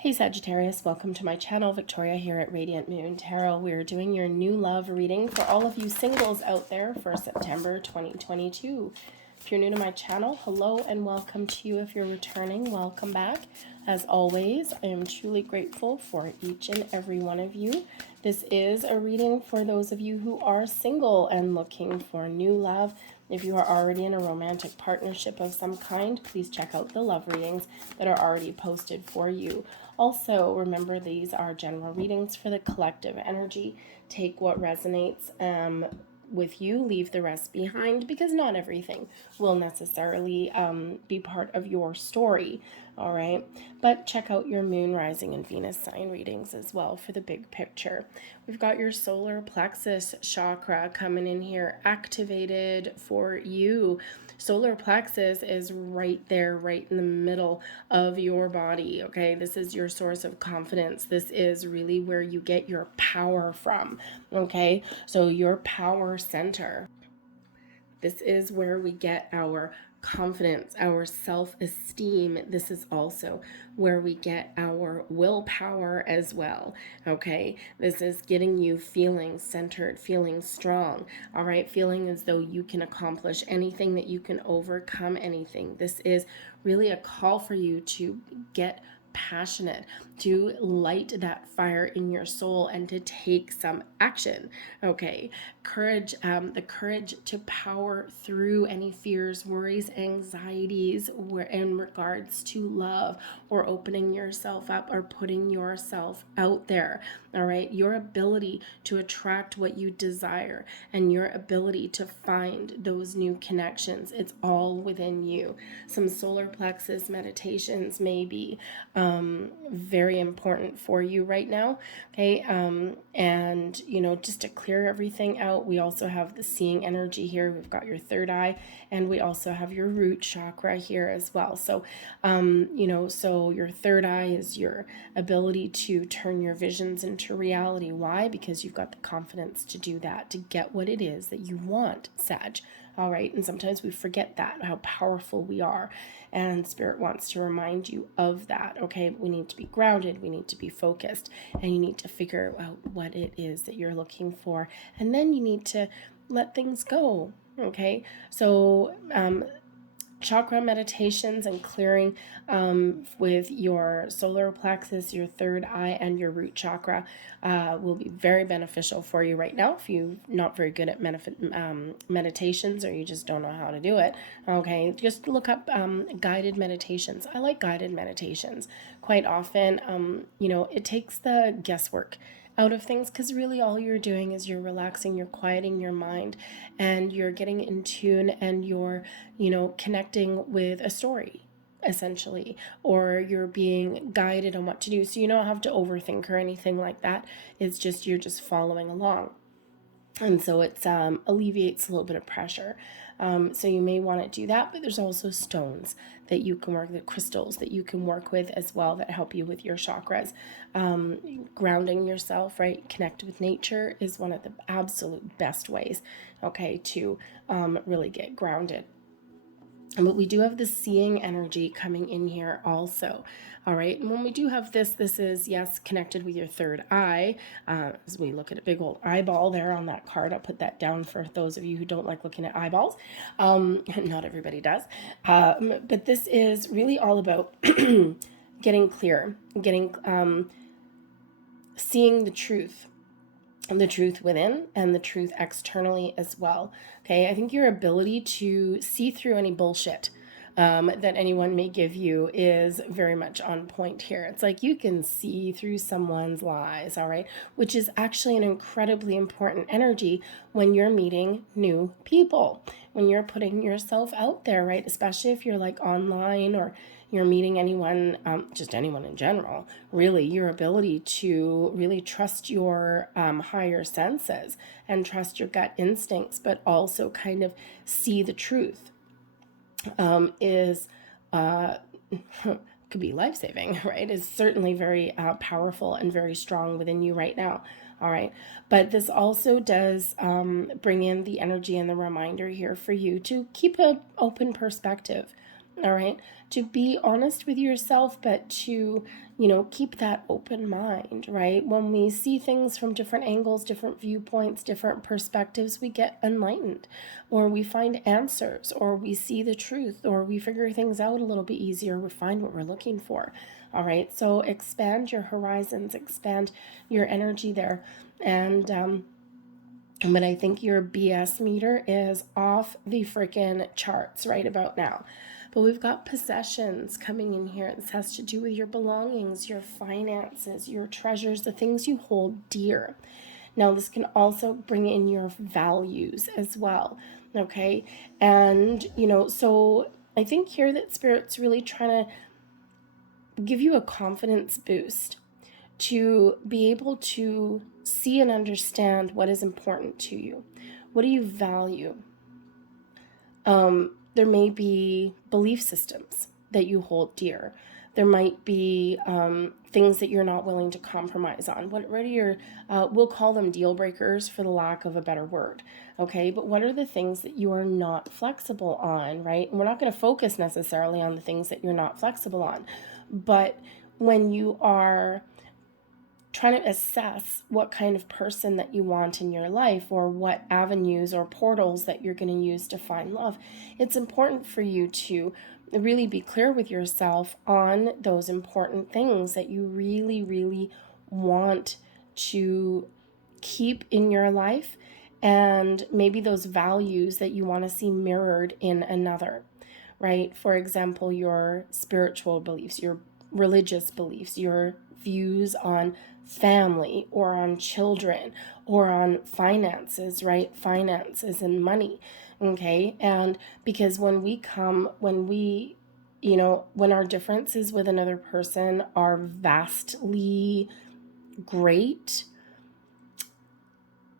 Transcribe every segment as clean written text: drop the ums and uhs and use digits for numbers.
Hey Sagittarius, welcome to my channel. Victoria here at Radiant Moon Tarot. We're doing your new love reading for all of you singles out there for September 2022. If you're new to my channel, hello and welcome to you. If you're returning, welcome back. As always, I am truly grateful for each and every one of you. This is a reading for those of you who are single and looking for new love. If you are already in a romantic partnership of some kind, please check out the love readings that are already posted for you. Also, remember these are general readings for the collective energy. Take what resonates with you, leave the rest behind, because not everything will necessarily be part of your story. All right, but check out your moon, rising, and Venus sign readings as well for the big picture. We've got your solar plexus chakra coming in here, activated for you. Solar plexus is right there, right in the middle of your body, okay? This is your source of confidence. This is really where you get your power from, okay? So your power center. This is where we get our confidence, our self-esteem. This is also where we get our willpower as well, okay? This is getting you feeling centered, feeling strong, all right? Feeling as though you can accomplish anything, that you can overcome anything. This is really a call for you to get passionate, to light that fire in your soul and to take some action, okay? Courage, the courage to power through any fears, worries, anxieties in regards to love, or opening yourself up, or putting yourself out there, all right? Your ability to attract what you desire and your ability to find those new connections, it's all within you. Some solar plexus meditations may be very important for you right now, okay? And you know, just to clear everything out, we also have the seeing energy here. We've got your third eye, and we also have your root chakra here as well. So you know, so your third eye is your ability to turn your visions into reality. Why? Because you've got the confidence to do that, to get what it is that you want, Sag. All right, and sometimes we forget that, how powerful we are, and Spirit wants to remind you of that, okay? We need to be grounded, we need to be focused, and you need to figure out what it is that you're looking for, and then you need to let things go, okay? So chakra meditations and clearing with your solar plexus, your third eye, and your root chakra will be very beneficial for you right now. If you're not very good at meditations, or you just don't know how to do it, okay, just look up guided meditations. I like guided meditations. Quite often, you know, it takes the guesswork out of things, because really all you're doing is you're relaxing, you're quieting your mind, and you're getting in tune, and you're, you know, connecting with a story essentially, or you're being guided on what to do, so you don't have to overthink or anything like that. It's just you're just following along, and so it alleviates a little bit of pressure. So you may want to do that, but there's also stones that you can work, the crystals that you can work with as well, that help you with your chakras. Grounding yourself, right? Connect with nature is one of the absolute best ways, okay, to really get grounded. But we do have the seeing energy coming in here also. All right, and when we do have this, this is, yes, connected with your third eye. As we look at a big old eyeball there on that card, I'll put that down for those of you who don't like looking at eyeballs. Not everybody does. But this is really all about getting clear, seeing the truth within and the truth externally as well. Okay, I think your ability to see through any bullshit that anyone may give you is very much on point here. It's like you can see through someone's lies, all right, which is actually an incredibly important energy when you're meeting new people, when you're putting yourself out there, right? Especially if you're like online, or you're meeting anyone, just anyone in general, really, your ability to really trust your higher senses and trust your gut instincts, but also kind of see the truth is could be life-saving, right? Is certainly very powerful and very strong within you right now. All right, but this also does bring in the energy and the reminder here for you to keep an open perspective. all right? To be honest with yourself, but to, keep that open mind, right? When we see things from different angles, different viewpoints, different perspectives, we get enlightened, or we find answers, or we see the truth, or we figure things out a little bit easier, we find what we're looking for, all right? So expand your horizons, expand your energy there. But I think your BS meter is off the freaking charts right about now. But we've got possessions coming in here. This has to do with your belongings, your finances, your treasures, the things you hold dear. Now, this can also bring in your values as well, okay? And, so I think here that Spirit's really trying to give you a confidence boost to be able to see and understand what is important to you. What do you value? There may be belief systems that you hold dear. There might be things that you're not willing to compromise on. What are your, we'll call them deal breakers for the lack of a better word, okay? But what are the things that you are not flexible on, right? And we're not going to focus necessarily on the things that you're not flexible on. But when you are trying to assess what kind of person that you want in your life, or what avenues or portals that you're going to use to find love, it's important for you to really be clear with yourself on those important things that you really, really want to keep in your life, and maybe those values that you want to see mirrored in another, right? For example, your spiritual beliefs, your religious beliefs, your views on family or on children or on finances, right? Finances and money, okay? And because when our differences with another person are vastly great,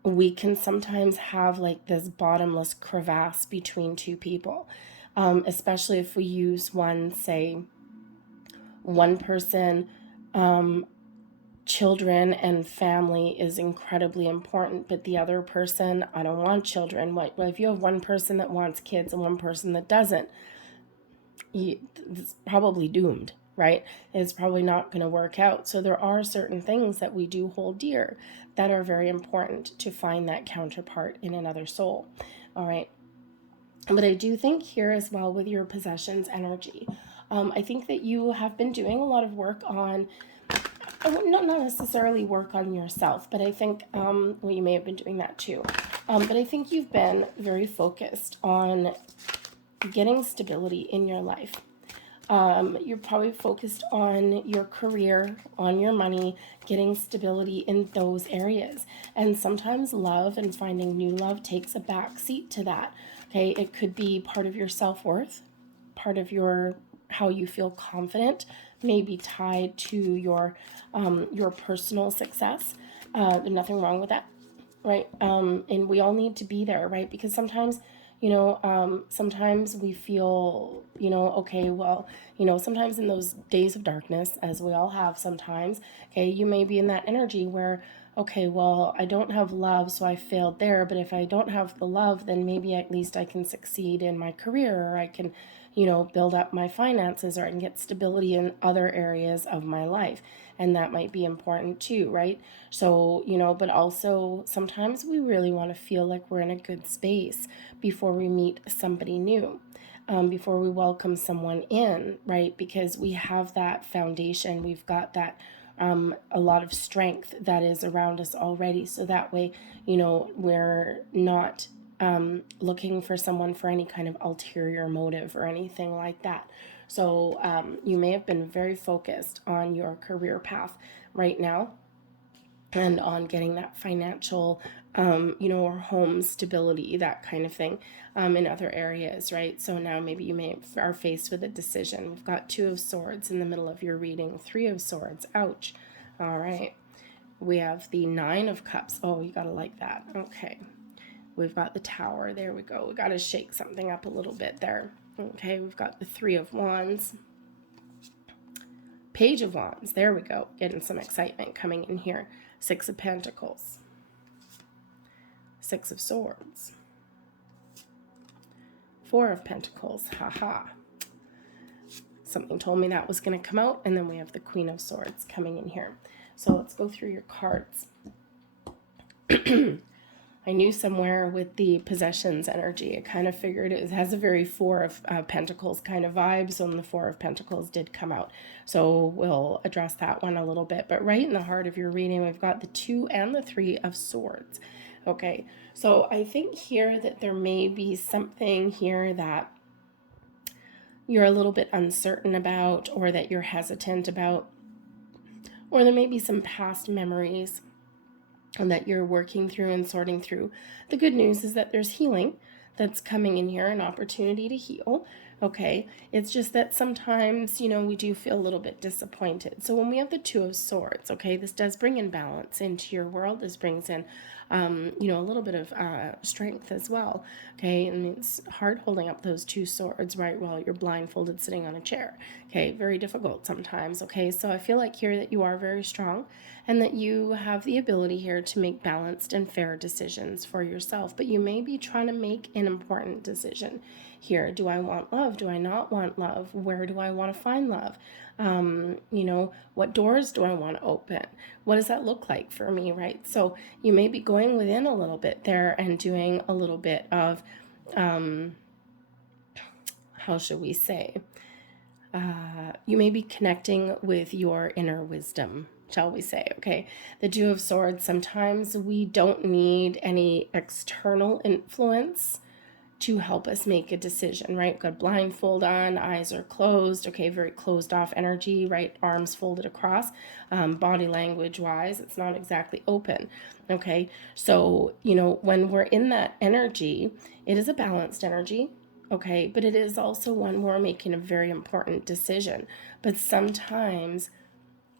we can sometimes have like this bottomless crevasse between two people, especially if we use one person, children and family is incredibly important, but the other person, I don't want children. Well, if you have one person that wants kids and one person that doesn't, it's probably doomed, right? It's probably not going to work out. So there are certain things that we do hold dear that are very important to find that counterpart in another soul, all right? But I do think here as well with your possessions energy, I think that you have been doing a lot of work on, not necessarily work on yourself, but I think, well, you may have been doing that too. But I think you've been very focused on getting stability in your life. You're probably focused on your career, on your money, getting stability in those areas. And sometimes love and finding new love takes a back seat to that. Okay, it could be part of your self-worth, part of your how you feel confident, maybe tied to your personal success. There's nothing wrong with that, right? And we all need to be there, right? Because sometimes, sometimes we feel, okay, well, sometimes in those days of darkness, as we all have sometimes, okay, you may be in that energy where, okay, well, I don't have love, so I failed there. But if I don't have the love, then maybe at least I can succeed in my career, or I can, build up my finances, or I can get stability in other areas of my life. And that might be important too, right? So, but also sometimes we really want to feel like we're in a good space before we meet somebody new. Before we welcome someone in, right? Because we have that foundation, we've got that a lot of strength that is around us already. So that way, we're not looking for someone for any kind of ulterior motive or anything like that. So you may have been very focused on your career path right now and on getting that financial, or home stability, that kind of thing, in other areas, right? So now maybe you are faced with a decision. We've got 2 of Swords in the middle of your reading, 3 of Swords, ouch. All right, we have the 9 of Cups. Oh, you gotta like that. Okay, we've got the Tower. There we go. We gotta shake something up a little bit there. Okay, we've got the 3 of Wands, Page of Wands. There we go. Getting some excitement coming in here. 6 of Pentacles, 6 of Swords, 4 of Pentacles. Haha. Something told me that was going to come out. And then we have the Queen of Swords coming in here. So let's go through your cards. I knew somewhere with the possessions energy, I kind of figured it has a very Four of Pentacles kind of vibes when the Four of Pentacles did come out. So we'll address that one a little bit. But right in the heart of your reading, we've got the 2 and the 3 of Swords. Okay, so I think here that there may be something here that you're a little bit uncertain about, or that you're hesitant about, or there may be some past memories and that you're working through and sorting through. The good news is that there's healing that's coming in here, an opportunity to heal. Okay, it's just that sometimes, you know, we do feel a little bit disappointed. So when we have the 2 of Swords, okay, this does bring in balance into your world. This brings in, you know, a little bit of strength as well. Okay, and it's hard holding up those 2 swords, right, while you're blindfolded sitting on a chair. Okay, very difficult sometimes. Okay, so I feel like here that you are very strong and that you have the ability here to make balanced and fair decisions for yourself. But you may be trying to make an important decision here. Do I want love? Do I not want love? Where do I want to find love? You know, what doors do I want to open? What does that look like for me, right? So you may be going within a little bit there and doing a little bit of, how should we say? You may be connecting with your inner wisdom, shall we say, okay? The 2 of Swords, sometimes we don't need any external influence to help us make a decision, right? We've got a blindfold on, eyes are closed, okay, very closed off energy, right? Arms folded across, body language wise, it's not exactly open, okay? So, you know, when we're in that energy, it is a balanced energy, okay? But it is also one where we're making a very important decision. But sometimes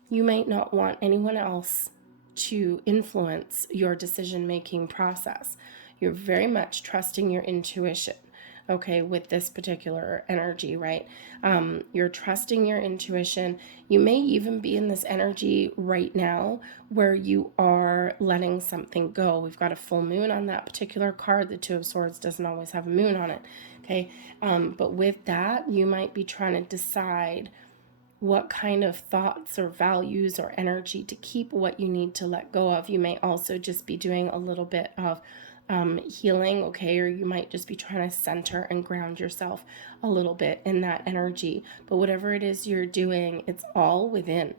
you might not want anyone else to influence your decision-making process. You're very much trusting your intuition, okay, with this particular energy, right? You're trusting your intuition. You may even be in this energy right now where you are letting something go. We've got a full moon on that particular card. The 2 of Swords doesn't always have a moon on it, okay? But with that, you might be trying to decide what kind of thoughts or values or energy to keep, what you need to let go of. You may also just be doing a little bit of healing, okay, or you might just be trying to center and ground yourself a little bit in that energy. But whatever it is you're doing, it's all within.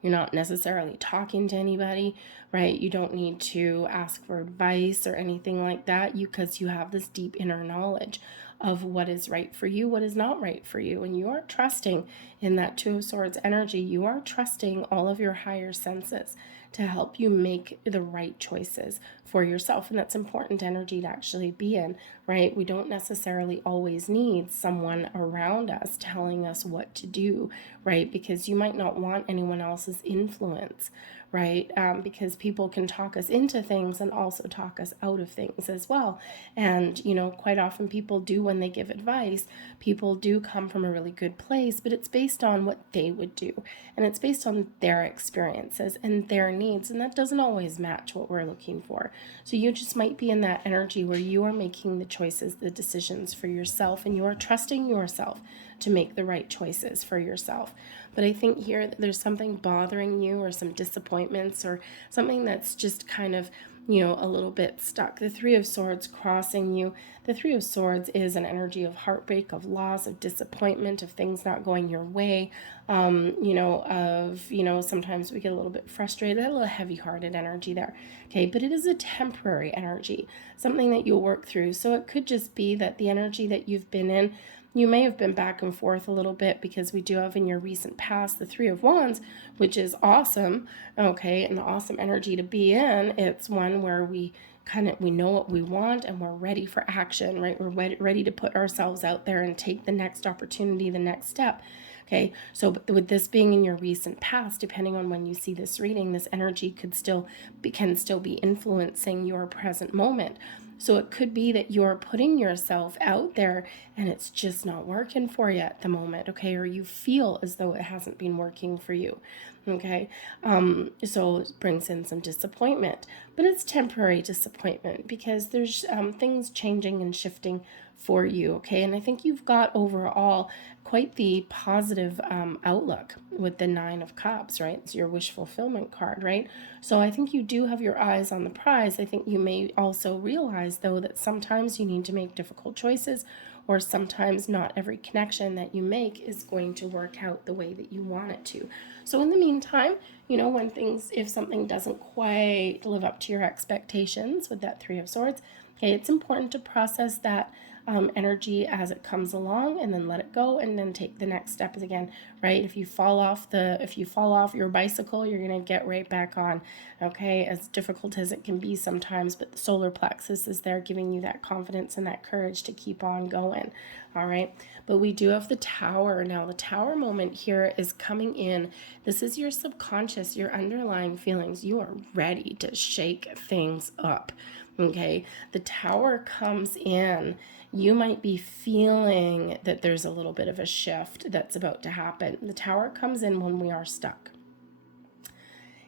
You're not necessarily talking to anybody, right? You don't need to ask for advice or anything like that, because you have this deep inner knowledge of what is right for you, what is not right for you. And you are trusting in that 2 of Swords energy. You are trusting all of your higher senses to help you make the right choices for yourself. And that's important energy to actually be in, right? We don't necessarily always need someone around us telling us what to do, right? Because you might not want anyone else's influence, right? Because people can talk us into things and also talk us out of things as well. And, you know, quite often people do, when they give advice, people do come from a really good place, but it's based on what they would do. And it's based on their experiences and their needs. And that doesn't always match what we're looking for. So you just might be in that energy where you are making the choices, the decisions for yourself, and you are trusting yourself to make the right choices for yourself. But I think here that there's something bothering you, or some disappointments, or something that's just kind of, you know, a little bit stuck. The 3 of Swords crossing you. The 3 of Swords is an energy of heartbreak, of loss, of disappointment, of things not going your way. Sometimes we get a little bit frustrated, a little heavy-hearted energy there. Okay, but it is a temporary energy, something that you'll work through. So it could just be that the energy that you've been in, you may have been back and forth a little bit, because we do have in your recent past the 3 of Wands, which is awesome, okay, and the awesome energy to be in. It's one where we know what we want and we're ready for action, right? We're ready to put ourselves out there and take the next opportunity, the next step. Okay, so with this being in your recent past, depending on when you see this reading, this energy can still be influencing your present moment. So it could be that you're putting yourself out there and it's just not working for you at the moment, okay? Or you feel as though it hasn't been working for you, Okay, so it brings in some disappointment, but it's temporary disappointment because there's things changing and shifting for you. Okay, and I think you've got overall quite the positive outlook with the Nine of Cups, right? It's your wish fulfillment card, right? So I think you do have your eyes on the prize. I think you may also realize, though, that sometimes you need to make difficult choices, or sometimes not every connection that you make is going to work out the way that you want it to. So in the meantime, when if something doesn't quite live up to your expectations with that Three of Swords, okay, it's important to process that energy as it comes along, and then let it go, and then take the next step again, right? If you fall off your bicycle, you're going to get right back on. Okay, as difficult as it can be sometimes, but the solar plexus is there giving you that confidence and that courage to keep on going. All right, but we do have the Tower. Now the Tower moment here is coming in. This is your subconscious, your underlying feelings. You are ready to shake things up. Okay, the Tower comes in. You might be feeling that there's a little bit of a shift that's about to happen. The Tower comes in when we are stuck.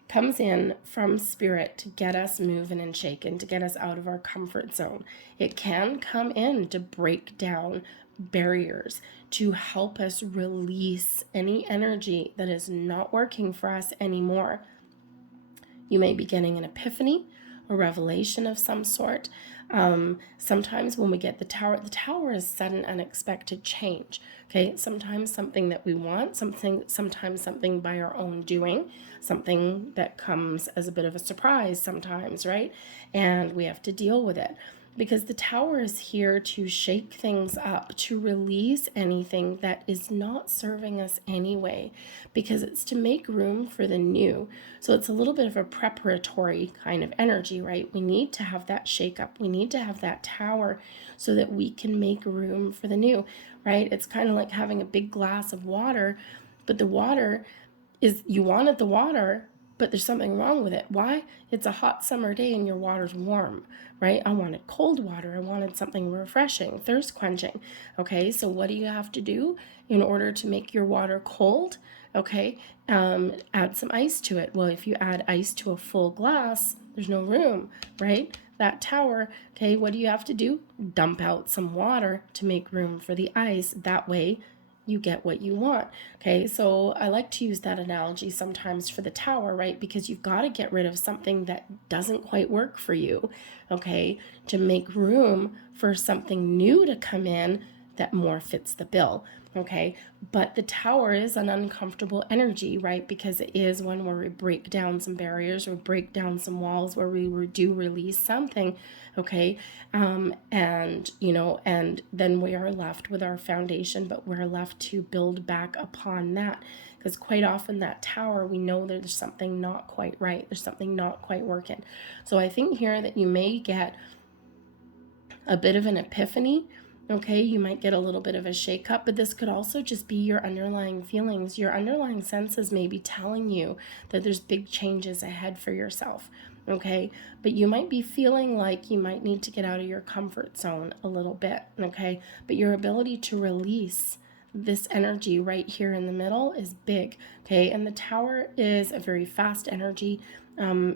Comes in from Spirit to get us moving and shaking, to get us out of our comfort zone. It can come in to break down barriers, to help us release any energy that is not working for us anymore. You may be getting an epiphany, a revelation of some sort. Sometimes when we get the Tower is sudden, unexpected change. Okay, sometimes something that we want, sometimes something by our own doing, something that comes as a bit of a surprise sometimes, right? And we have to deal with it. Because the Tower is here to shake things up, to release anything that is not serving us anyway, because it's to make room for the new. So it's a little bit of a preparatory kind of energy, right? We need to have that shake up. We need to have that Tower so that we can make room for the new, right? It's kind of like having a big glass of water, but the water you wanted the water, but there's something wrong with it. Why? It's a hot summer day and your water's warm, right? I wanted cold water. I wanted something refreshing, thirst quenching. Okay, so what do you have to do in order to make your water cold? Okay, add some ice to it. Well, if you add ice to a full glass, there's no room, right? That Tower, okay, what do you have to do? Dump out some water to make room for the ice. That way, you get what you want. Okay, so I like to use that analogy sometimes for the Tower, right? Because you've got to get rid of something that doesn't quite work for you, okay, to make room for something new to come in that more fits the bill. Okay, but the Tower is an uncomfortable energy, right? Because it is one where we break down some barriers, or break down some walls, where we do release something. Okay, and then we are left with our foundation, but we're left to build back upon that, because quite often that Tower, we know there's something not quite right, there's something not quite working. So I think here that you may get a bit of an epiphany. Okay, you might get a little bit of a shake-up, but this could also just be your underlying feelings. Your underlying senses may be telling you that there's big changes ahead for yourself. Okay, but you might be feeling like you might need to get out of your comfort zone a little bit. Okay, but your ability to release this energy right here in the middle is big. Okay, and the Tower is a very fast energy.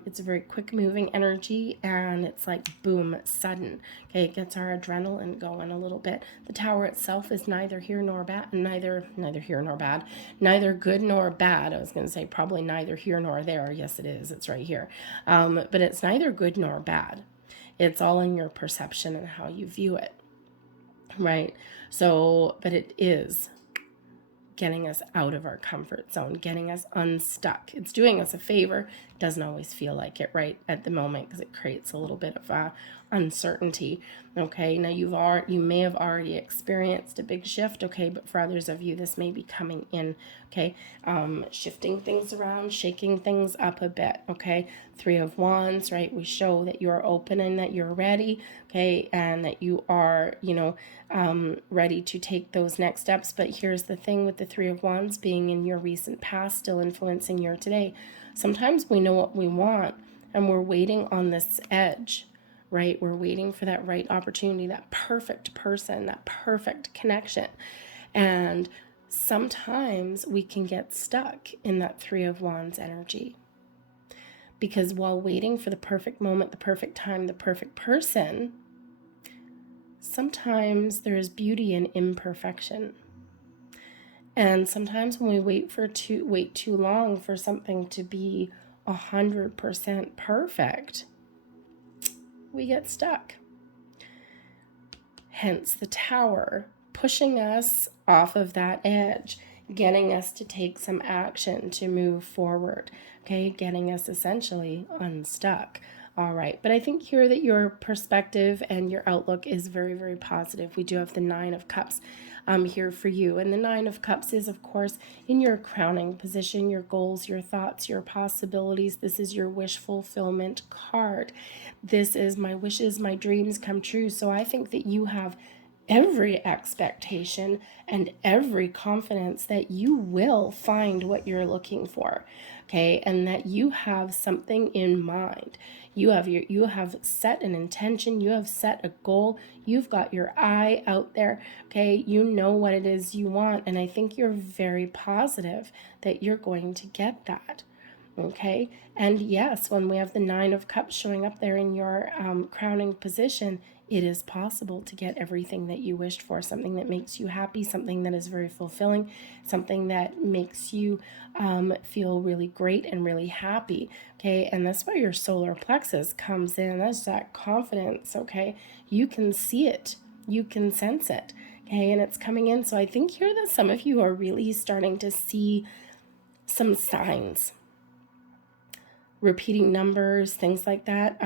It's a very quick moving energy, and it's like boom, sudden. Okay, it gets our adrenaline going a little bit. The Tower itself is neither here nor bad, neither here nor bad, neither good nor bad. I was going to say probably neither here nor there. Yes, it is. It's right here. But it's neither good nor bad. It's all in your perception and how you view it, right? So, but it is getting us out of our comfort zone, getting us unstuck. It's doing us a favor. It doesn't always feel like it right at the moment, because it creates a little bit of uncertainty. Okay, now you may have already experienced a big shift. Okay, but for others of you, this may be coming in. Okay, shifting things around, shaking things up a bit. Okay, Three of Wands, right? We show that you're open and that you're ready. Okay, and that you are, ready to take those next steps. But here's the thing with the Three of Wands being in your recent past, still influencing your today. Sometimes we know what we want, and we're waiting on this edge, right? We're waiting for that right opportunity, that perfect person, that perfect connection. And sometimes we can get stuck in that Three of Wands energy. Because while waiting for the perfect moment, the perfect time, the perfect person, sometimes there is beauty in imperfection. And sometimes when we wait too long for something to be 100% perfect, we get stuck. Hence the Tower, pushing us off of that edge, getting us to take some action to move forward, okay, getting us essentially unstuck. All right, but I think here that your perspective and your outlook is very, very positive. We do have the Nine of Cups here for you. And the Nine of Cups is, of course, in your crowning position, your goals, your thoughts, your possibilities. This is your wish fulfillment card. This is my wishes, my dreams come true. So I think that you have every expectation and every confidence that you will find what you're looking for, okay, and that you have something in mind. You have set an intention, you have set a goal, you've got your eye out there, okay, you know what it is you want, and I think you're very positive that you're going to get that. Okay, and yes, when we have the Nine of Cups showing up there in your crowning position, it is possible to get everything that you wished for, something that makes you happy, something that is very fulfilling, something that makes you feel really great and really happy, okay? And that's where your solar plexus comes in. That's that confidence, okay? You can see it, you can sense it, okay? And it's coming in. So I think here that some of you are really starting to see some signs, repeating numbers, things like that.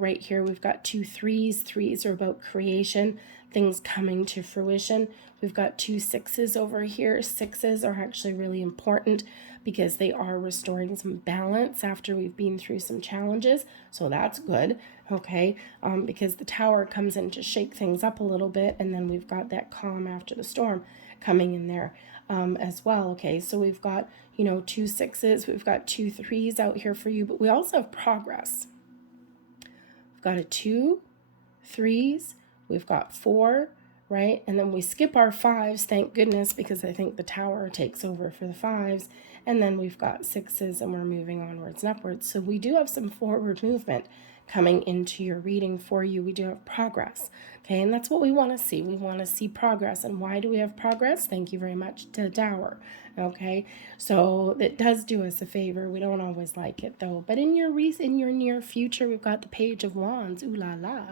Right here we've got 2 3s. 3s are about creation, things coming to fruition. We've got 2 6s over here. 6s are actually really important because they are restoring some balance after we've been through some challenges. So that's good, okay? Because the Tower comes in to shake things up a little bit, and then we've got that calm after the storm coming in there as well, okay? So we've got 2 6s, we've got 2 3s out here for you, but we also have progress. We've got a 2, 3s, we've got 4, right? And then we skip our 5s, thank goodness, because I think the Tower takes over for the 5s. And then we've got 6s, and we're moving onwards and upwards. So we do have some forward movement coming into your reading for you. We do have progress, okay? And that's what we want to see. We want to see progress. And why do we have progress? Thank you very much to the Tower, okay? So it does do us a favor. We don't always like it, though. But in your near future, we've got the Page of Wands. Ooh la la.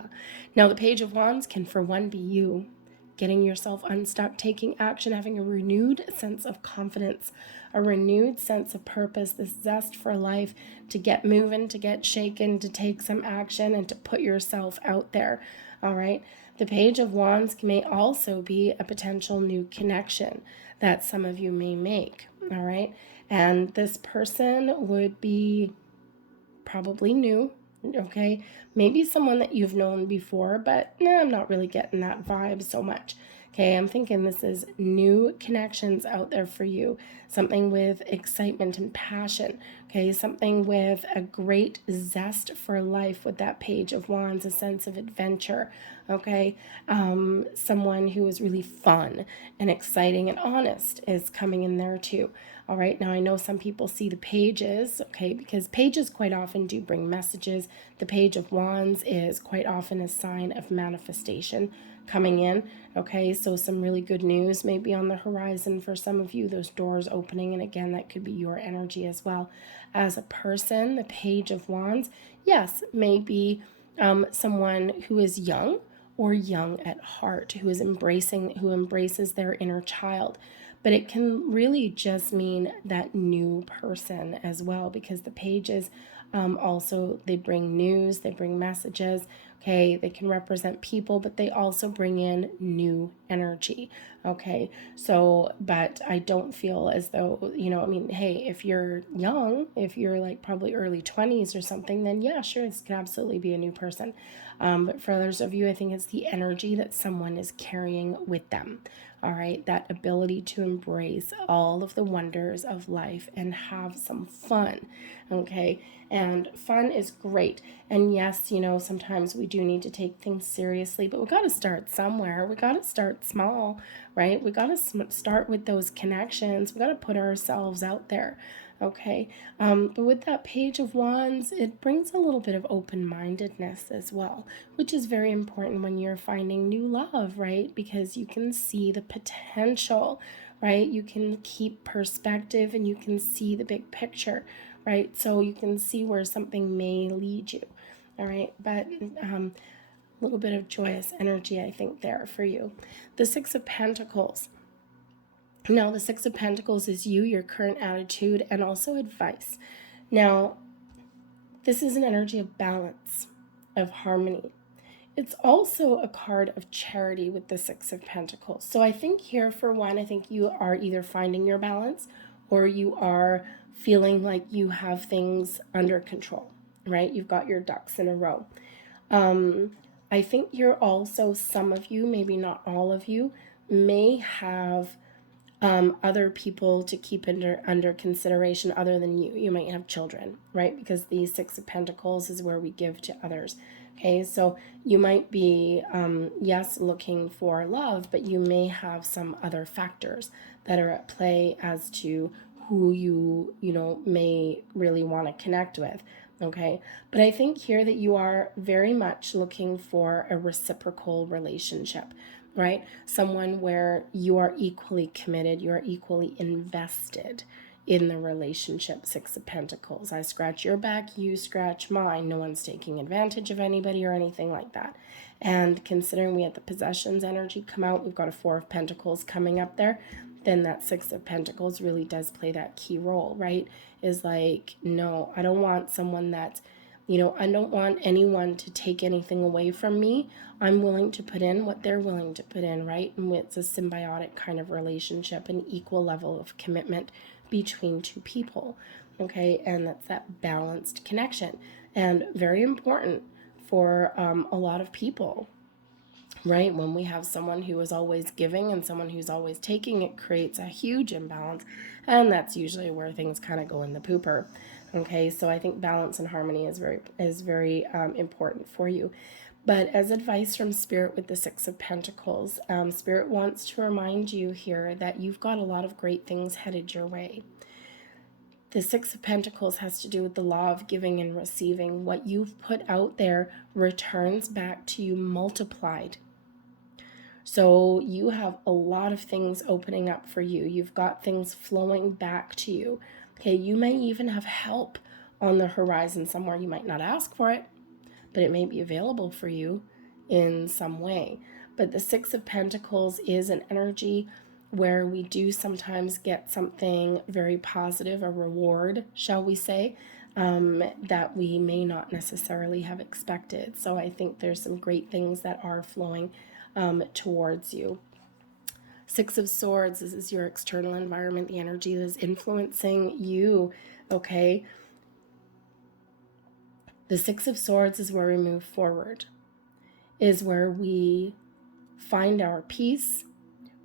Now, the Page of Wands can, for one, be you getting yourself unstuck, taking action, having a renewed sense of confidence, a renewed sense of purpose, this zest for life, to get moving, to get shaken, to take some action, and to put yourself out there, all right? The Page of Wands may also be a potential new connection that some of you may make, all right? And this person would be probably new, okay? Maybe someone that you've known before, but I'm not really getting that vibe so much. Okay, I'm thinking this is new connections out there for you. Something with excitement and passion. Okay, something with a great zest for life with that Page of Wands, a sense of adventure. Okay, someone who is really fun and exciting and honest is coming in there too. All right, now I know some people see the pages, okay, because pages quite often do bring messages. The Page of Wands is quite often a sign of manifestation coming in, okay, so some really good news may be on the horizon for some of you, those doors opening, and again, that could be your energy as well. As a person, the Page of Wands, yes, may be someone who is young or young at heart, who embraces their inner child. But it can really just mean that new person as well, because the pages also, they bring news, they bring messages, okay? They can represent people, but they also bring in new energy, okay? So, but I don't feel as though, hey, if you're young, if you're like probably early 20s or something, then yeah, sure, this could absolutely be a new person. But for others of you, I think it's the energy that someone is carrying with them. All right, that ability to embrace all of the wonders of life and have some fun, okay? And fun is great. And yes, sometimes we do need to take things seriously, but we got to start somewhere. We got to start small, right? We got to start with those connections. We got to put ourselves out there, okay? But with that Page of Wands, it brings a little bit of open-mindedness as well, which is very important when you're finding new love, right? Because you can see the potential, right? You can keep perspective and you can see the big picture, right? So you can see where something may lead you, all right? But a little bit of joyous energy, I think, there for you. The Six of Pentacles. Now, the Six of Pentacles is you, your current attitude, and also advice. Now, this is an energy of balance, of harmony. It's also a card of charity with the Six of Pentacles. So I think here, for one, I think you are either finding your balance or you are feeling like you have things under control, right? You've got your ducks in a row. I think you're also, some of you, maybe not all of you, may have other people to keep under consideration other than you. You might have children, right? Because the Six of Pentacles is where we give to others. Okay, so you might be, yes, looking for love, but you may have some other factors that are at play as to who you may really want to connect with. Okay, but I think here that you are very much looking for a reciprocal relationship, right? Someone where you are equally committed, you are equally invested in the relationship. Six of Pentacles. I scratch your back, you scratch mine. No one's taking advantage of anybody or anything like that. And considering we had the possessions energy come out, we've got a Four of Pentacles coming up there, then that Six of Pentacles really does play that key role, right? Is like, no, I don't want someone that's, I don't want anyone to take anything away from me. I'm willing to put in what they're willing to put in, right? And it's a symbiotic kind of relationship, an equal level of commitment between two people, okay? And that's that balanced connection. And very important for a lot of people, right? When we have someone who is always giving and someone who's always taking, it creates a huge imbalance. And that's usually where things kind of go in the pooper. Okay, so I think balance and harmony is very important for you. But as advice from Spirit with the Six of Pentacles, Spirit wants to remind you here that you've got a lot of great things headed your way. The Six of Pentacles has to do with the law of giving and receiving. What you've put out there returns back to you multiplied. So you have a lot of things opening up for you. You've got things flowing back to you. Okay, you may even have help on the horizon somewhere. You might not ask for it, but it may be available for you in some way. But the Six of Pentacles is an energy where we do sometimes get something very positive, a reward, shall we say, that we may not necessarily have expected. So I think there's some great things that are flowing towards you. Six of Swords, this is your external environment, the energy that is influencing you, okay? The Six of Swords is where we move forward, is where we find our peace,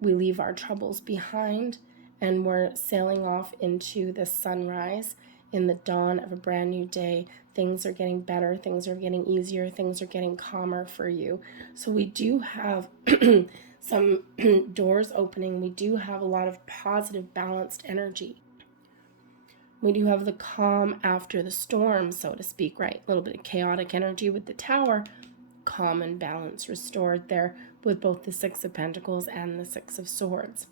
we leave our troubles behind, and we're sailing off into the sunrise in the dawn of a brand new day. Things are getting better, things are getting easier, things are getting calmer for you. So we do have some doors opening. We do have a lot of positive, balanced energy. We do have the calm after the storm, so to speak, right? A little bit of chaotic energy with the Tower. Calm and balance restored there with both the Six of Pentacles and the Six of Swords.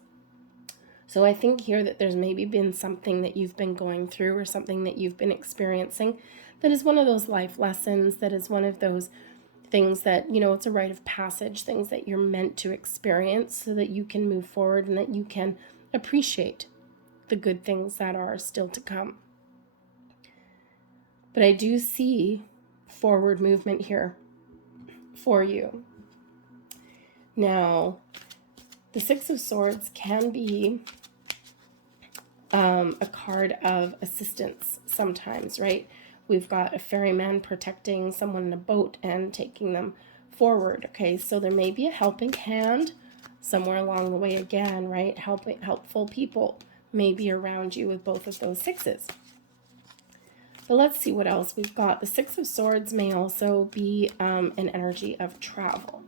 So I think here that there's maybe been something that you've been going through or something that you've been experiencing that is one of those life lessons, that is one of those things that, it's a rite of passage, things that you're meant to experience so that you can move forward and that you can appreciate the good things that are still to come. But I do see forward movement here for you. Now, the Six of Swords can be a card of assistance sometimes, right? We've got a ferryman protecting someone in a boat and taking them forward, okay? So there may be a helping hand somewhere along the way again, right? Helpful people may be around you with both of those sixes. But let's see what else we've got. The Six of Swords may also be an energy of travel.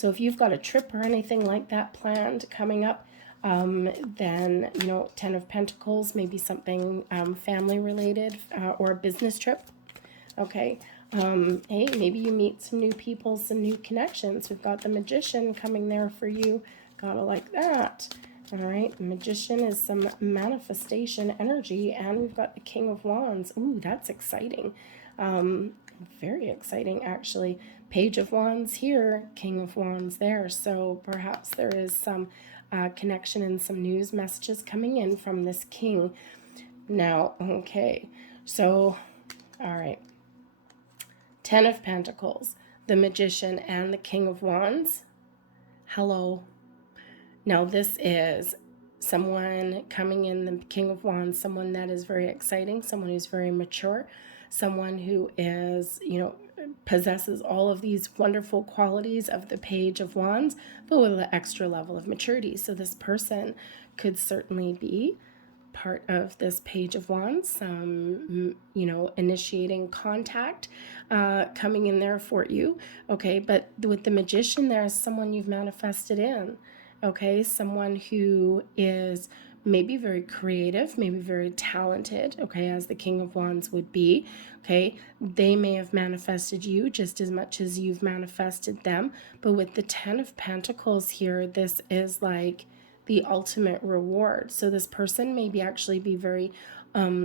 So if you've got a trip or anything like that planned coming up, then, you know, 10 of Pentacles, maybe something family related or a business trip. Okay. Hey, maybe you meet some new people, some new connections. We've got the Magician coming there for you. Gotta like that. All right. Magician is some manifestation energy. And we've got the King of Wands. Ooh, that's exciting. Very exciting, actually. Page of Wands here, King of Wands there. So perhaps there is some connection and some news messages coming in from this king. Now, okay. So, all right. 10 of Pentacles, the Magician, and the King of Wands. Hello. Now, this is someone coming in, the King of Wands, someone that is very exciting, someone who's very mature, someone who is, you know, possesses all of these wonderful qualities of the Page of Wands, but with an extra level of maturity. So this person could certainly be part of this Page of Wands, you know, initiating contact coming in there for you. Okay, but with the Magician, there's someone you've manifested in. Okay, someone who is maybe very creative, maybe very talented, okay, as the King of Wands would be. Okay, they may have manifested you just as much as you've manifested them. But with the 10 of Pentacles here, this is like the ultimate reward. So this person maybe actually be very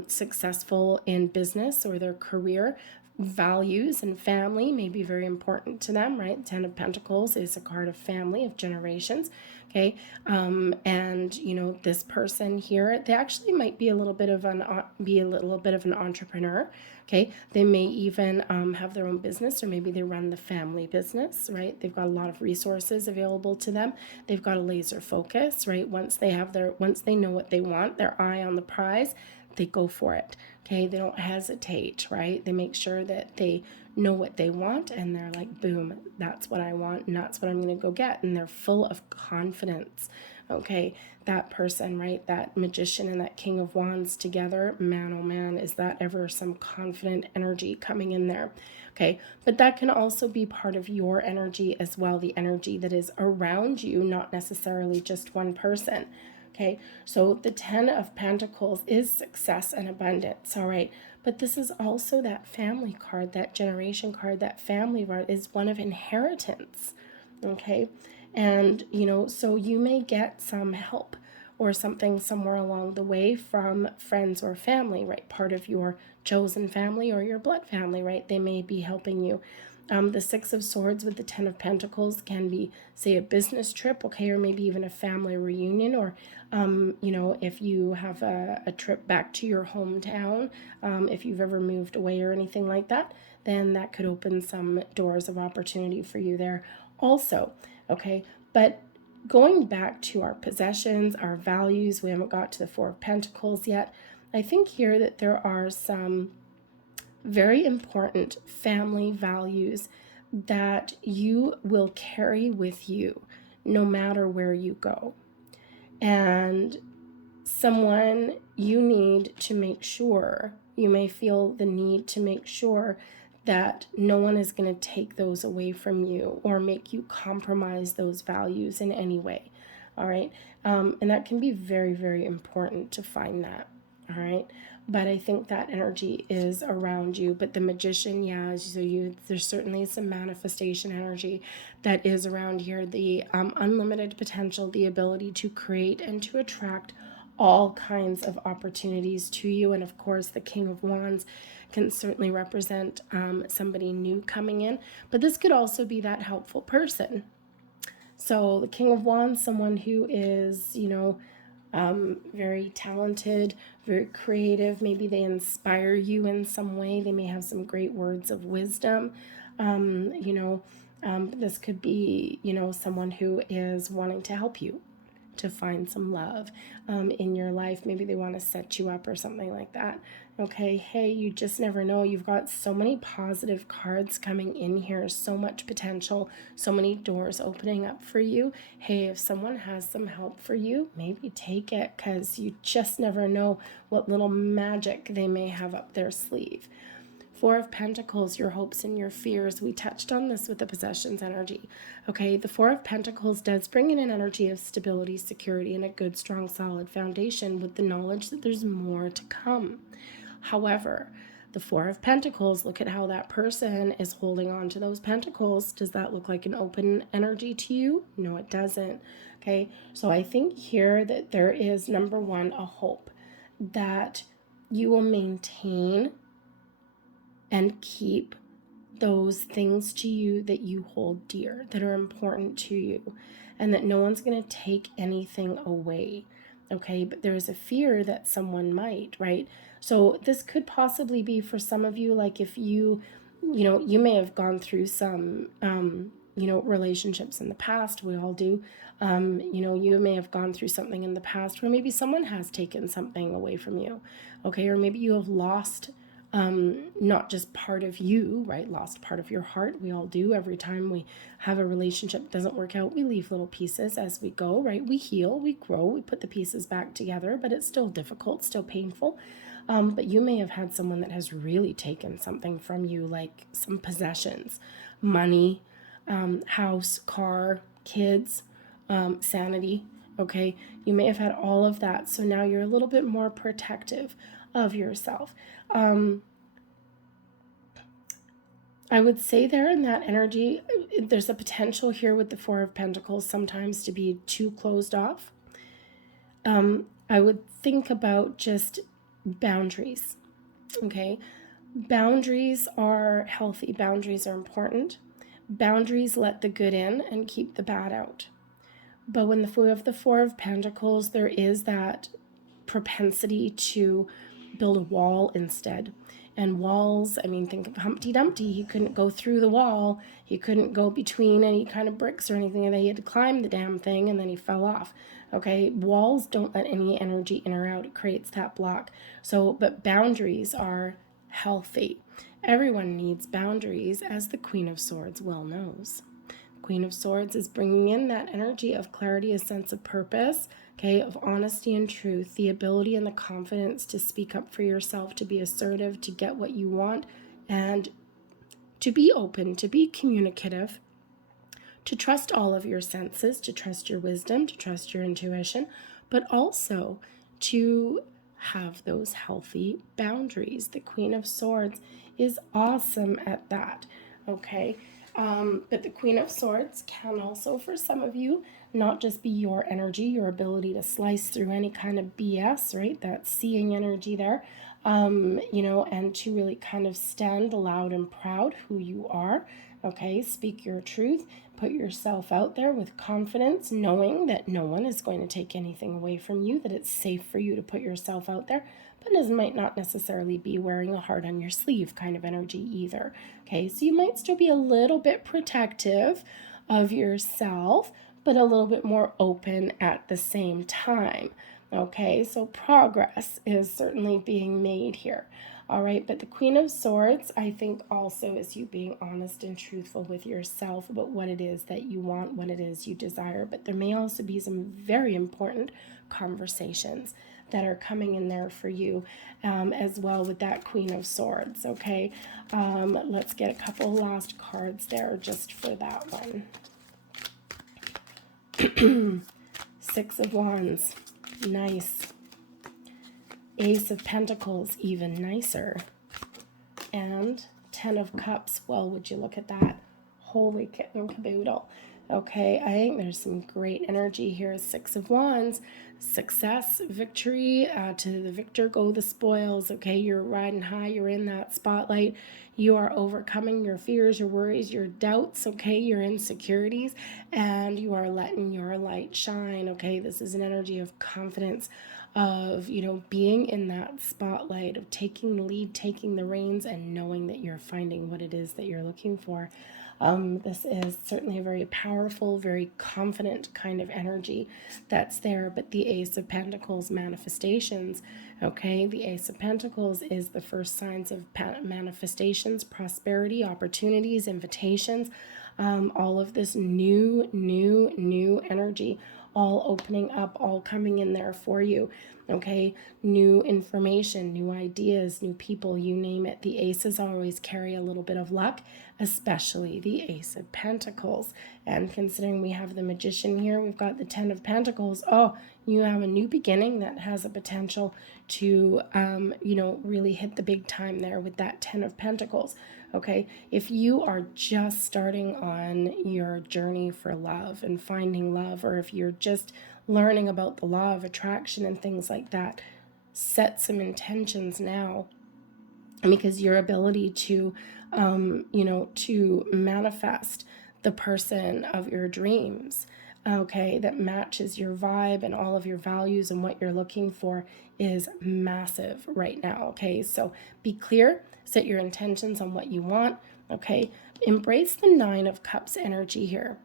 successful in business or their career. Values and family may be very important to them, right? 10 of Pentacles is a card of family, of generations. Okay, and you know, this person here, they actually might be a little bit of an entrepreneur. Okay, they may even have their own business, or maybe they run the family business, right? They've got a lot of resources available to them. They've got a laser focus, right? Once they know what they want, their eye on the prize, they go for it. Okay, they don't hesitate, right? They make sure that they know what they want, and they're like, boom, that's what I want, and that's what I'm going to go get. And they're full of confidence. Okay, that person, right? That Magician and that King of Wands together, man, oh man, is that ever some confident energy coming in there? Okay, but that can also be part of your energy as well, the energy that is around you, not necessarily just one person. Okay, so the 10 of Pentacles is success and abundance, all right? But this is also that family card, that generation card, that family card is one of inheritance, okay? And, you know, so you may get some help or something somewhere along the way from friends or family, right? Part of your chosen family or your blood family, right? They may be helping you. The 6 of Swords with the 10 of Pentacles can be, say, a business trip, okay, or maybe even a family reunion, or, you know, if you have a trip back to your hometown, if you've ever moved away or anything like that, then that could open some doors of opportunity for you there also, okay? But going back to our possessions, our values, we haven't got to the 4 of Pentacles yet. I think here that there are some very important family values that you will carry with you no matter where you go. And someone you need to make sure, you may feel the need to make sure that no one is going to take those away from you or make you compromise those values in any way. All right. And that can be very, very important to find that. All right. But I think that energy is around you. But the Magician, yeah, so there's certainly some manifestation energy that is around here. The unlimited potential, the ability to create and to attract all kinds of opportunities to you. And of course, the King of Wands can certainly represent somebody new coming in. But this could also be that helpful person. So the King of Wands, someone who is, you know, very talented, very creative. Maybe they inspire you in some way. They may have some great words of wisdom. You know, this could be, you know, someone who is wanting to help you to find some love in your life. Maybe they want to set you up or something like that. Okay, hey, you just never know. You've got so many positive cards coming in here, so much potential, so many doors opening up for you. Hey, if someone has some help for you, maybe take it, because you just never know what little magic they may have up their sleeve. Four of Pentacles, your hopes and your fears. We touched on this with the possessions energy. Okay, the Four of Pentacles does bring in an energy of stability, security, and a good, strong, solid foundation with the knowledge that there's more to come. However, the Four of Pentacles, look at how that person is holding on to those pentacles. Does that look like an open energy to you? No, it doesn't. Okay, so I think here that there is, number one, a hope that you will maintain and keep those things to you that you hold dear, that are important to you, and that no one's going to take anything away. Okay, but there's a fear that someone might, right? So this could possibly be for some of you, like if you may have gone through some, relationships in the past. We all do. You may have gone through something in the past where maybe someone has taken something away from you. Okay, or maybe you have lost not just part of you, right? Lost part of your heart. We all do. Every time we have a relationship that doesn't work out, we leave little pieces as we go, right? We heal, we grow, we put the pieces back together, but it's still difficult, still painful. But you may have had someone that has really taken something from you, like some possessions, money, house, car, kids, sanity. Okay, you may have had all of that. So now you're a little bit more protective of yourself. I would say there in that energy, there's a potential here with the Four of Pentacles sometimes to be too closed off. I would think about just boundaries. Okay, boundaries are healthy. Boundaries are important. Boundaries let the good in and keep the bad out. But when we have the Four of Pentacles, there is that propensity to build a wall instead. And walls, I mean, think of Humpty Dumpty. He couldn't go through the wall. He couldn't go between any kind of bricks or anything. And he had to climb the damn thing, and then he fell off. Okay, walls don't let any energy in or out. It creates that block. So, but boundaries are healthy. Everyone needs boundaries, as the Queen of Swords well knows. Queen of Swords is bringing in that energy of clarity, a sense of purpose, okay, of honesty and truth, the ability and the confidence to speak up for yourself, to be assertive, to get what you want, and to be open, to be communicative, to trust all of your senses, to trust your wisdom, to trust your intuition, but also to have those healthy boundaries. The Queen of Swords is awesome at that, okay? But the Queen of Swords can also, for some of you, not just be your energy, your ability to slice through any kind of BS, right? That seeing energy there, and to really kind of stand loud and proud who you are, okay? Speak your truth, put yourself out there with confidence, knowing that no one is going to take anything away from you, that it's safe for you to put yourself out there. But it might not necessarily be wearing a heart on your sleeve kind of energy either. Okay, so you might still be a little bit protective of yourself, but a little bit more open at the same time. Okay, so progress is certainly being made here. All right, but the Queen of Swords, I think also is you being honest and truthful with yourself about what it is that you want, what it is you desire. But there may also be some very important conversations that are coming in there for you as well with that Queen of Swords, okay? Let's get a couple last cards there just for that one. Six of Wands, nice. Ace of Pentacles, even nicer. And 10 of Cups, well, would you look at that? Holy kitten caboodle. Okay, I think there's some great energy here. Six of Wands, success, victory, to the victor go the spoils. Okay, you're riding high, you're in that spotlight. You are overcoming your fears, your worries, your doubts, okay, your insecurities, and you are letting your light shine. Okay, this is an energy of confidence, of, being in that spotlight, of taking the lead, taking the reins, and knowing that you're finding what it is that you're looking for. This is certainly a very powerful, very confident kind of energy that's there. But the Ace of Pentacles manifestations, okay, the Ace of Pentacles is the first signs of manifestations, prosperity, opportunities, invitations, all of this new energy. all opening up, all coming in there for you. Okay, new information, new ideas, new people, you name it. The aces always carry a little bit of luck, especially the Ace of Pentacles. And considering we have the Magician here, we've got the Ten of Pentacles. Oh, you have a new beginning that has a potential to, really hit the big time there with that Ten of Pentacles. Okay, if you are just starting on your journey for love and finding love, or if you're just learning about the law of attraction and things like that, set some intentions now, because your ability to to manifest the person of your dreams, okay, that matches your vibe and all of your values and what you're looking for, is massive right now. Okay, so be clear, set your intentions on what you want. Okay, embrace the Nine of Cups energy here.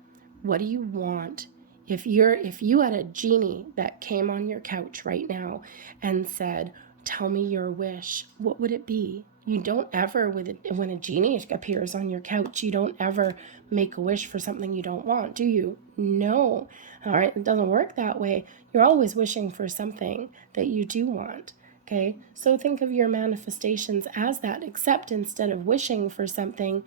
What do you want? If you had a genie that came on your couch right now and said, tell me your wish, what would it be? You don't ever, when a genie appears on your couch, you don't ever make a wish for something you don't want, do you? No. All right, it doesn't work that way. You're always wishing for something that you do want. Okay, so think of your manifestations as that, except instead of wishing for something,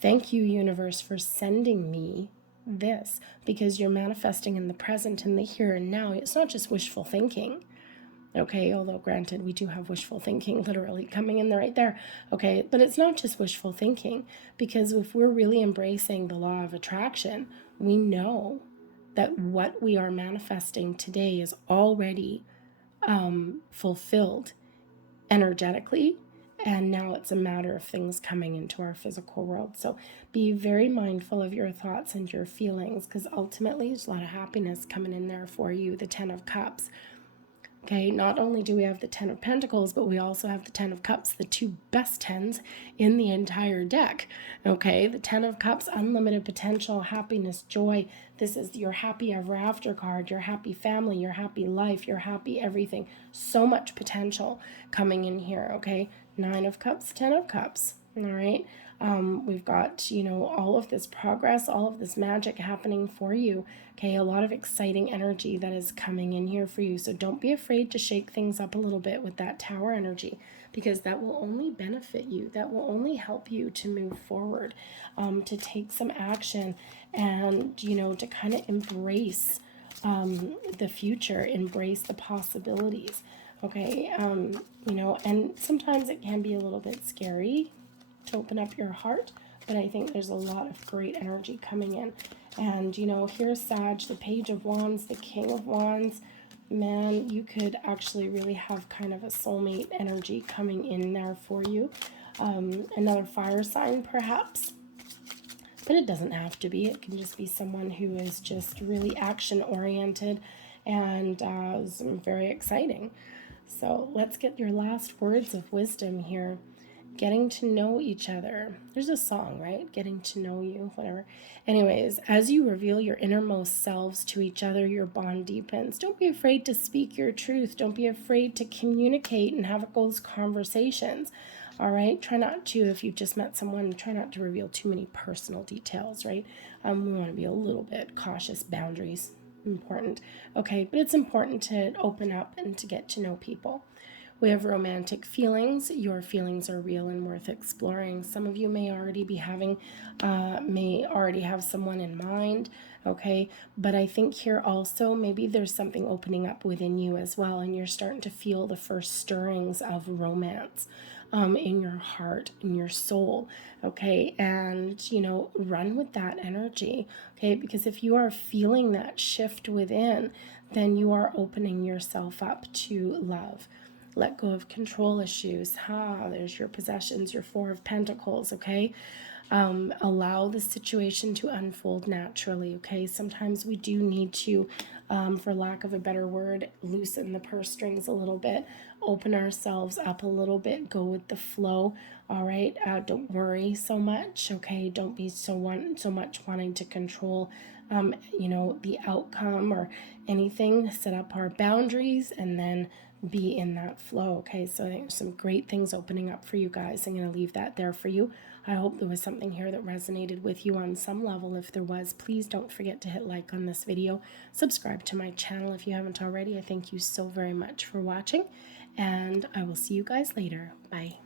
thank you, universe, for sending me this, because you're manifesting in the present, in the here and now. It's not just wishful thinking. Okay, although granted, we do have wishful thinking literally coming in there right there. Okay, but it's not just wishful thinking, because if we're really embracing the law of attraction, we know that what we are manifesting today is already fulfilled energetically, and now it's a matter of things coming into our physical world. So be very mindful of your thoughts and your feelings, because ultimately there's a lot of happiness coming in there for you. The Ten of Cups. Okay, not only do we have the Ten of Pentacles, but we also have the Ten of Cups, the two best tens in the entire deck. Okay, the Ten of Cups, unlimited potential, happiness, joy. This is your happy ever after card, your happy family, your happy life, your happy everything. So much potential coming in here, okay? Nine of Cups, Ten of Cups, all right? We've got, all of this progress, all of this magic happening for you. Okay, a lot of exciting energy that is coming in here for you. So don't be afraid to shake things up a little bit with that Tower energy, because that will only benefit you. That will only help you to move forward, to take some action, and, to kind of embrace the future, embrace the possibilities. Okay, and sometimes it can be a little bit scary to open up your heart, but I think there's a lot of great energy coming in. And here's Sag, the Page of Wands, the King of Wands. Man, you could actually really have kind of a soulmate energy coming in there for you. Another fire sign perhaps, but it doesn't have to be. It can just be someone who is just really action oriented and very exciting. So let's get your last words of wisdom here. Getting to know each other. There's a song, right? Getting to know you, whatever. Anyways, as you reveal your innermost selves to each other, your bond deepens. Don't be afraid to speak your truth. Don't be afraid to communicate and have those conversations. All right? Try not to, if you've just met someone, try not to reveal too many personal details, right? We want to be a little bit cautious. Boundaries, important. Okay, but it's important to open up and to get to know people. We have romantic feelings. Your feelings are real and worth exploring. Some of you may already have someone in mind, okay? But I think here also, maybe there's something opening up within you as well, and you're starting to feel the first stirrings of romance in your heart, in your soul, okay? And, run with that energy, okay? Because if you are feeling that shift within, then you are opening yourself up to love. Let go of control issues. There's your possessions, your Four of Pentacles, okay? Allow the situation to unfold naturally, okay? Sometimes we do need to, for lack of a better word, loosen the purse strings a little bit, open ourselves up a little bit, go with the flow, all right? Don't worry so much, okay? Don't be so much wanting to control, the outcome or anything. Set up our boundaries and then be in that flow, okay? So there's some great things opening up for you guys. I'm going to leave that there for you. I hope there was something here that resonated with you on some level. If there was, please don't forget to hit like on this video. Subscribe to my channel if you haven't already. I thank you so very much for watching, and I will see you guys later. Bye.